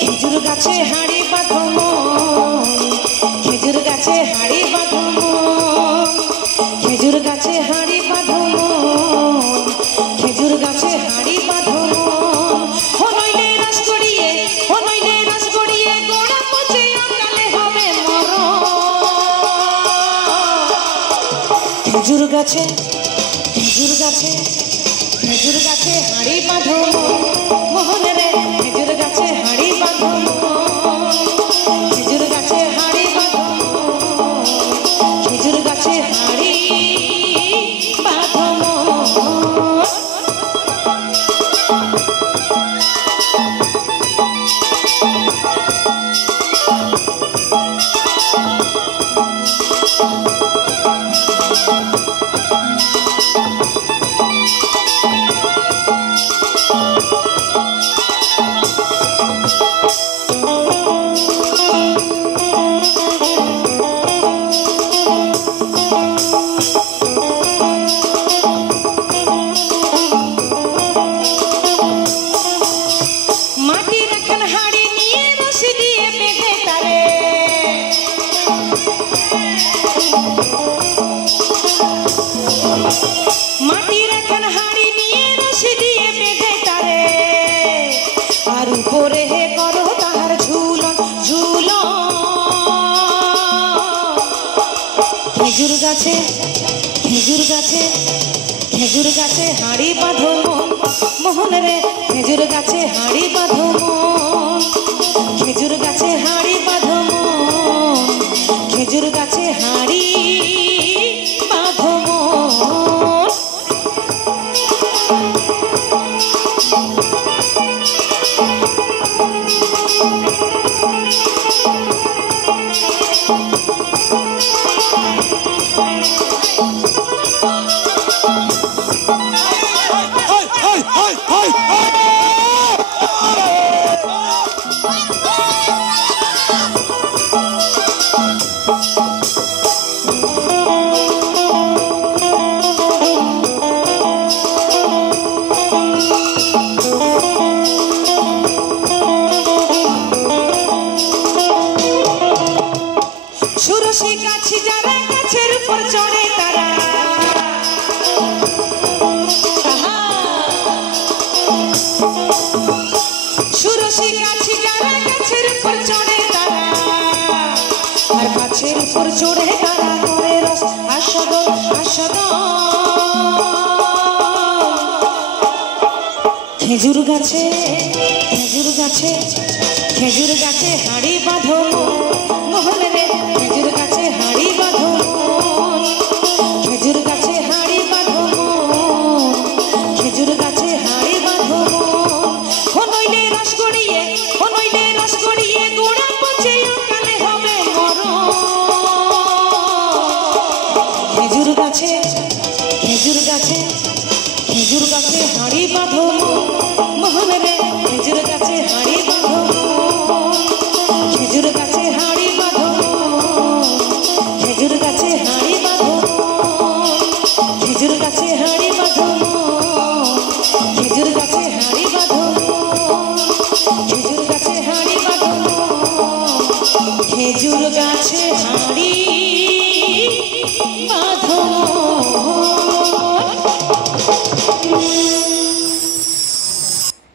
খেজুর গাছে হাড়ি বাঁধো মন, খেজুর গাছে হাড়ি বাঁধো মন, খেজুর গাছে হাড়ি বাঁধো মন, খেজুর গাছে হাড়ি বাঁধো মন। হনইলে রস গড়িয়ে, হনইলে রস গড়িয়ে গোড়া পচে অকালে হবে মরণ। খেজুর গাছে, খেজুর গাছে, খেজুর গাছে হাড়ি বাঁধো মোহন রে, খেজুর গাছে হাড়ি বাঁধো মন, খেজুর গাছে হাড়ি বাঁধো, খেজুর গাছে হাড়ি বাঁধো মন। মাটির এখন হাড়ি নিয়ে রশি দিয়ে বেঁধে তারে, আর উপরে হে করো তাহার ঝুলন ঝুলন। খেজুর গাছে, খেজুর গাছে, খেজুর গাছে হাড়ি বাঁধো মন মোহন রে, খেজুর গাছে হাড়ি বাঁধো মন, খেজুর গাছে হাড়ি বাঁধো মন, খেজুর গাছে হাড়ি বাঁধো মন। সুরসী গাছি যারা গাছের উপর চড়ে তারা, সুরসী গাছি যারা গাছের উপর চড়ে তারা, আর গাছের উপর চড়ে তারা করে রস আস্বাদন আস্বাদন। খেজুর গাছে, খেজুর গাছে, খেজুর গাছে হাড়ি বাঁধো মোহন রে, খেজুর গাছে হাড়ি বাঁধো মন, খেজুর গাছে হাড়ি বাঁধো মন, খেজুর গাছে হাড়ি বাঁধো মন। হনইলে রস গড়িয়ে, হনইলে রস গড়িয়ে গোড়া পচে অকালে হবে মরণ। খেজুর গাছে, খেজুর গাছে, খেজুর গাছে হাড়ি বাঁধো মোহন রে, খেজুর গাছে হাড়ি বাঁধো মন, খেজুর গাছে হাড়ি বাঁধো, খেজুর গাছে হাড়ি বাঁধো, খেজুর গাছে হাড়ি বাঁধো, খেজুর গাছে হাড়ি বাঁধো, খেজুর গাছে হাড়ি বাঁধো, খেজুর গাছে হাড়ি।